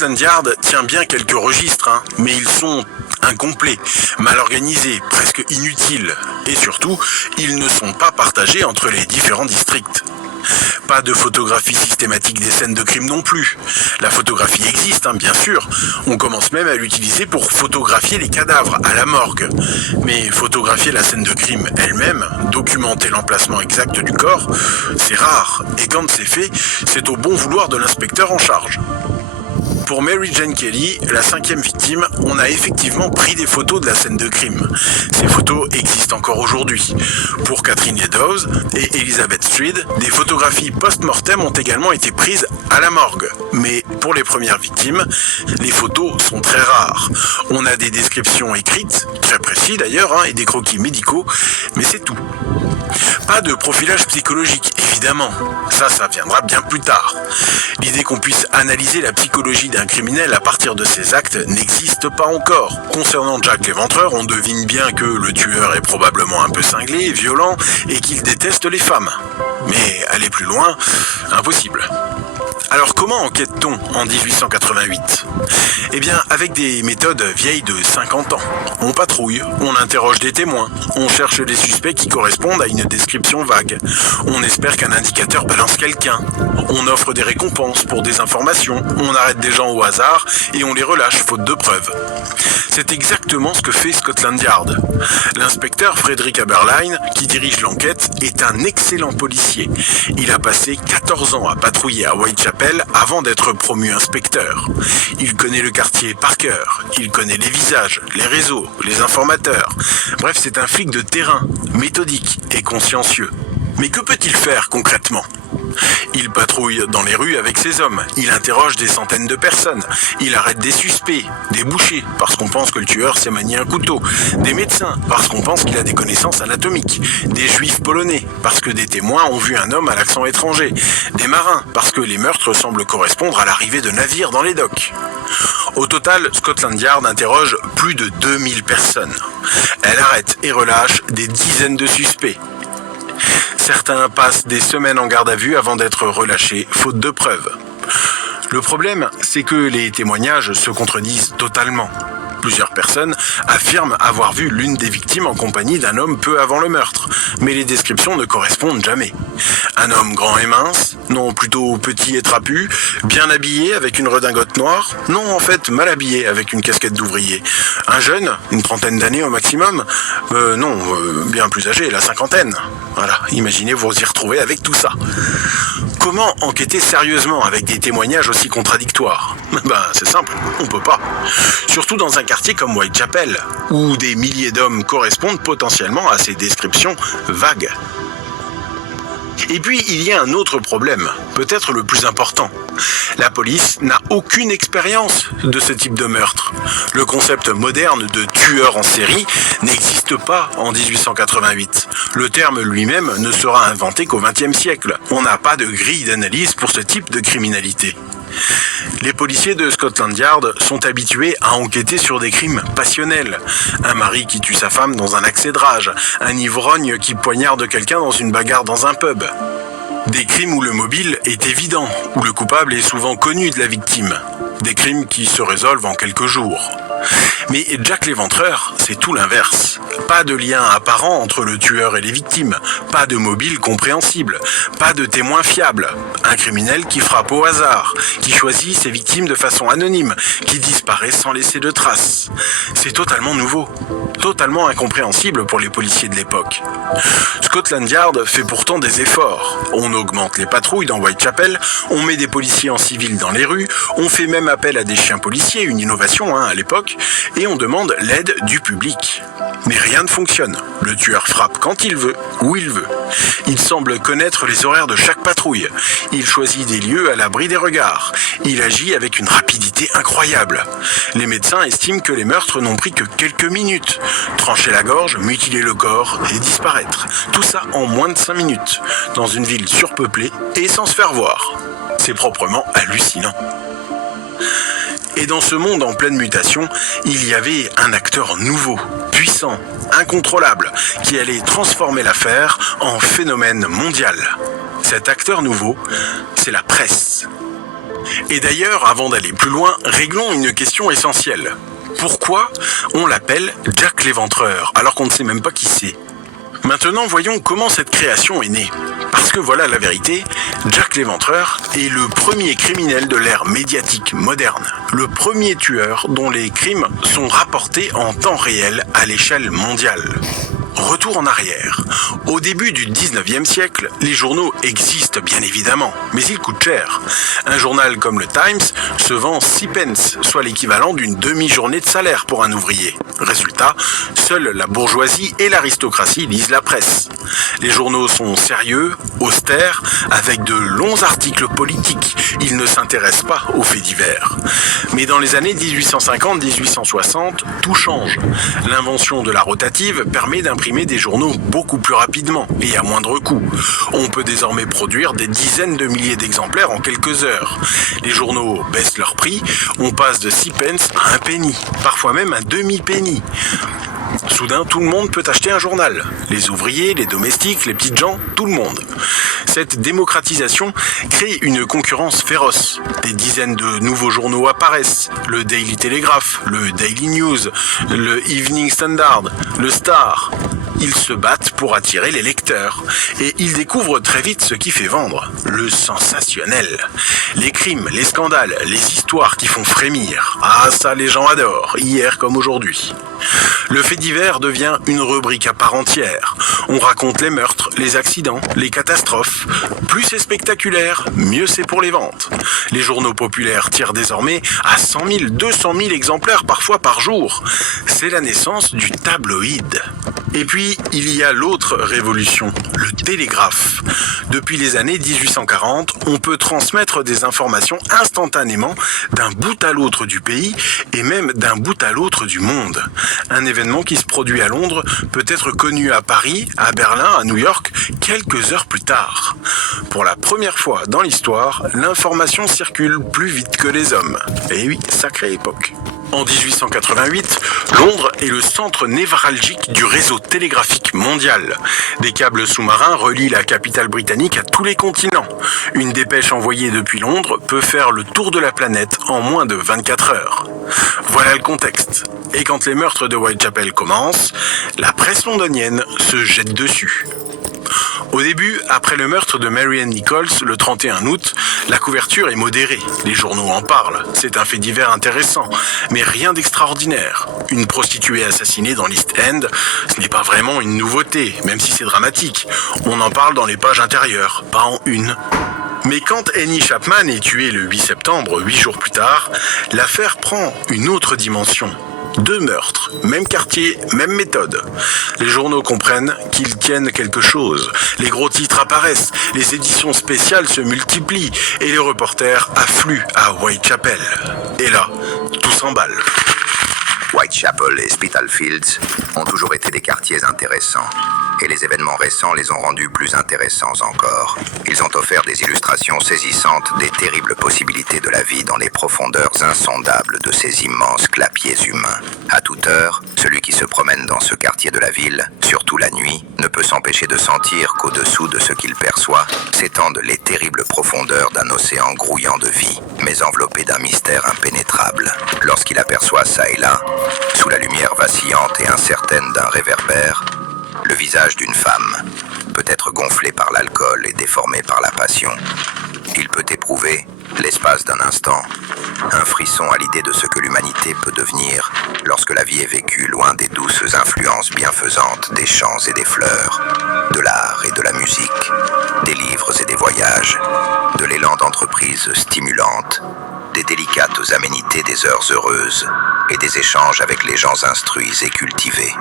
Scotland Yard tient bien quelques registres, mais ils sont incomplets, mal organisés, presque inutiles. Et surtout, ils ne sont pas partagés entre les différents districts. Pas de photographie systématique des scènes de crime non plus. La photographie existe, bien sûr. On commence même à l'utiliser pour photographier les cadavres à la morgue. Mais photographier la scène de crime elle-même, documenter l'emplacement exact du corps, c'est rare. Et quand c'est fait, c'est au bon vouloir de l'inspecteur en charge. Pour Mary Jane Kelly, la 5e victime, on a effectivement pris des photos de la scène de crime. Ces photos existent encore aujourd'hui. Pour Catherine Eddowes et Elizabeth Street, des photographies post-mortem ont également été prises à la morgue. Mais pour les premières victimes, les photos sont très rares. On a des descriptions écrites, très précis d'ailleurs, et des croquis médicaux, mais c'est tout. Pas de profilage psychologique, évidemment. Ça viendra bien plus tard. L'idée qu'on puisse analyser la psychologie d'un criminel à partir de ses actes n'existe pas encore. Concernant Jack l'Éventreur, on devine bien que le tueur est probablement un peu cinglé, violent et qu'il déteste les femmes. Mais aller plus loin, impossible. Alors comment enquête-t-on en 1888 ? Eh bien, avec des méthodes vieilles de 50 ans. On patrouille, on interroge des témoins, on cherche des suspects qui correspondent à une description vague. On espère qu'un indicateur balance quelqu'un. On offre des récompenses pour des informations, on arrête des gens au hasard et on les relâche faute de preuves. C'est exactement ce que fait Scotland Yard. L'inspecteur Frederick Aberline, qui dirige l'enquête, est un excellent policier. Il a passé 14 ans à patrouiller à Whitechapel avant d'être promu inspecteur. Il connaît le quartier par cœur, il connaît les visages, les réseaux, les informateurs. Bref, c'est un flic de terrain, méthodique et consciencieux. Mais que peut-il faire concrètement ? Il patrouille dans les rues avec ses hommes, il interroge des centaines de personnes, il arrête des suspects, des bouchers, parce qu'on pense que le tueur sait manier un couteau, des médecins, parce qu'on pense qu'il a des connaissances anatomiques, des juifs polonais, parce que des témoins ont vu un homme à l'accent étranger, des marins, parce que les meurtres semblent correspondre à l'arrivée de navires dans les docks. Au total, Scotland Yard interroge plus de 2000 personnes. Elle arrête et relâche des dizaines de suspects. Certains passent des semaines en garde à vue avant d'être relâchés, faute de preuves. Le problème, c'est que les témoignages se contredisent totalement. Plusieurs personnes affirment avoir vu l'une des victimes en compagnie d'un homme peu avant le meurtre, mais les descriptions ne correspondent jamais. Un homme grand et mince, non plutôt petit et trapu, bien habillé avec une redingote noire, non en fait mal habillé avec une casquette d'ouvrier. Un jeune, une trentaine d'années au maximum, bien plus âgé, la cinquantaine. Voilà, imaginez vous y retrouver avec tout ça. Comment enquêter sérieusement avec des témoignages aussi contradictoires ? C'est simple, on peut pas. Surtout dans un quartier comme Whitechapel, où des milliers d'hommes correspondent potentiellement à ces descriptions vagues. Et puis, il y a un autre problème, peut-être le plus important. La police n'a aucune expérience de ce type de meurtre. Le concept moderne de tueur en série n'existe pas en 1888. Le terme lui-même ne sera inventé qu'au XXe siècle. On n'a pas de grille d'analyse pour ce type de criminalité. Les policiers de Scotland Yard sont habitués à enquêter sur des crimes passionnels. Un mari qui tue sa femme dans un accès de rage, un ivrogne qui poignarde quelqu'un dans une bagarre dans un pub. Des crimes où le mobile est évident, où le coupable est souvent connu de la victime. Des crimes qui se résolvent en quelques jours. Mais Jack l'Éventreur, c'est tout l'inverse. Pas de lien apparent entre le tueur et les victimes, pas de mobile compréhensible, pas de témoin fiable. Un criminel qui frappe au hasard, qui choisit ses victimes de façon anonyme, qui disparaît sans laisser de traces. C'est totalement nouveau, totalement incompréhensible pour les policiers de l'époque. Scotland Yard fait pourtant des efforts. On augmente les patrouilles dans Whitechapel, on met des policiers en civil dans les rues, on fait même appel à des chiens policiers, une innovation à l'époque, et on demande l'aide du public. Mais rien ne fonctionne. Le tueur frappe quand il veut, où il veut. Il semble connaître les horaires de chaque patrouille. Il choisit des lieux à l'abri des regards. Il agit avec une rapidité incroyable. Les médecins estiment que les meurtres n'ont pris que quelques minutes. Trancher la gorge, mutiler le corps et disparaître. Tout ça en moins de 5 minutes, dans une ville surpeuplée et sans se faire voir. C'est proprement hallucinant. Et dans ce monde en pleine mutation, il y avait un acteur nouveau, puissant, incontrôlable, qui allait transformer l'affaire en phénomène mondial. Cet acteur nouveau, c'est la presse. Et d'ailleurs, avant d'aller plus loin, réglons une question essentielle. Pourquoi on l'appelle Jack l'Éventreur, alors qu'on ne sait même pas qui c'est ? Maintenant, voyons comment cette création est née. Parce que voilà la vérité, Jack l'Éventreur est le premier criminel de l'ère médiatique moderne. Le premier tueur dont les crimes sont rapportés en temps réel à l'échelle mondiale. Retour en arrière. Au début du 19e siècle, les journaux existent bien évidemment, mais ils coûtent cher. Un journal comme le Times se vend 6 pence, soit l'équivalent d'une demi-journée de salaire pour un ouvrier. Résultat, seule la bourgeoisie et l'aristocratie lisent la presse. Les journaux sont sérieux, austères, avec de longs articles politiques. Ils ne s'intéressent pas aux faits divers. Mais dans les années 1850-1860, tout change. L'invention de la rotative permet d'imprimer des journaux beaucoup plus rapidement et à moindre coût. On peut désormais produire des dizaines de milliers d'exemplaires en quelques heures. Les journaux baissent leur prix, on passe de 6 pence à un penny, parfois même un demi-penny. Soudain, tout le monde peut acheter un journal. Les ouvriers, les domestiques, les petites gens, tout le monde. Cette démocratisation crée une concurrence féroce. Des dizaines de nouveaux journaux apparaissent. Le Daily Telegraph, le Daily News, le Evening Standard, le Star. Ils se battent pour attirer les lecteurs. Et ils découvrent très vite ce qui fait vendre. Le sensationnel. Les crimes, les scandales, les histoires qui font frémir. Ah, ça, les gens adorent, hier comme aujourd'hui. Le fait divers devient une rubrique à part entière. On raconte les meurtres, les accidents, les catastrophes. Plus c'est spectaculaire, mieux c'est pour les ventes. Les journaux populaires tirent désormais à 100 000, 200 000 exemplaires parfois par jour. C'est la naissance du tabloïd. Et puis, il y a l'autre révolution, le télégraphe. Depuis les années 1840, on peut transmettre des informations instantanément d'un bout à l'autre du pays et même d'un bout à l'autre du monde. Un événement qui se produit à Londres peut être connu à Paris, à Berlin, à New York, quelques heures plus tard. Pour la première fois dans l'histoire, l'information circule plus vite que les hommes. Et oui, sacrée époque. En 1888, Londres est le centre névralgique du réseau télégraphique mondial. Des câbles sous-marins relient la capitale britannique à tous les continents. Une dépêche envoyée depuis Londres peut faire le tour de la planète en moins de 24 heures. Voilà le contexte. Et quand les meurtres de Whitechapel commencent, la presse londonienne se jette dessus. Au début, après le meurtre de Marianne Nichols le 31 août, la couverture est modérée. Les journaux en parlent. C'est un fait divers intéressant, mais rien d'extraordinaire. Une prostituée assassinée dans l'East End, ce n'est pas vraiment une nouveauté, même si c'est dramatique. On en parle dans les pages intérieures, pas en une. Mais quand Annie Chapman est tuée le 8 septembre, 8 jours plus tard, l'affaire prend une autre dimension. 2 meurtres, même quartier, même méthode. Les journaux comprennent qu'ils tiennent quelque chose. Les gros titres apparaissent, les éditions spéciales se multiplient et les reporters affluent à Whitechapel. Et là, tout s'emballe. Whitechapel et Spitalfields ont toujours été des quartiers intéressants. Et les événements récents les ont rendus plus intéressants encore. Ils ont offert des illustrations saisissantes des terribles possibilités de la vie dans les profondeurs insondables de ces immenses clapiers humains. À toute heure, celui qui se promène dans ce quartier de la ville, surtout la nuit, ne peut s'empêcher de sentir qu'au-dessous de ce qu'il perçoit s'étendent les terribles profondeurs d'un océan grouillant de vie, mais enveloppé d'un mystère impénétrable. Lorsqu'il aperçoit ça et là, sous la lumière vacillante et incertaine d'un réverbère, le visage d'une femme, peut-être gonflé par l'alcool et déformé par la passion. Il peut éprouver, l'espace d'un instant, un frisson à l'idée de ce que l'humanité peut devenir lorsque la vie est vécue loin des douces influences bienfaisantes des chants et des fleurs, de l'art et de la musique, des livres et des voyages, de l'élan d'entreprises stimulantes, des délicates aménités des heures heureuses et des échanges avec les gens instruits et cultivés.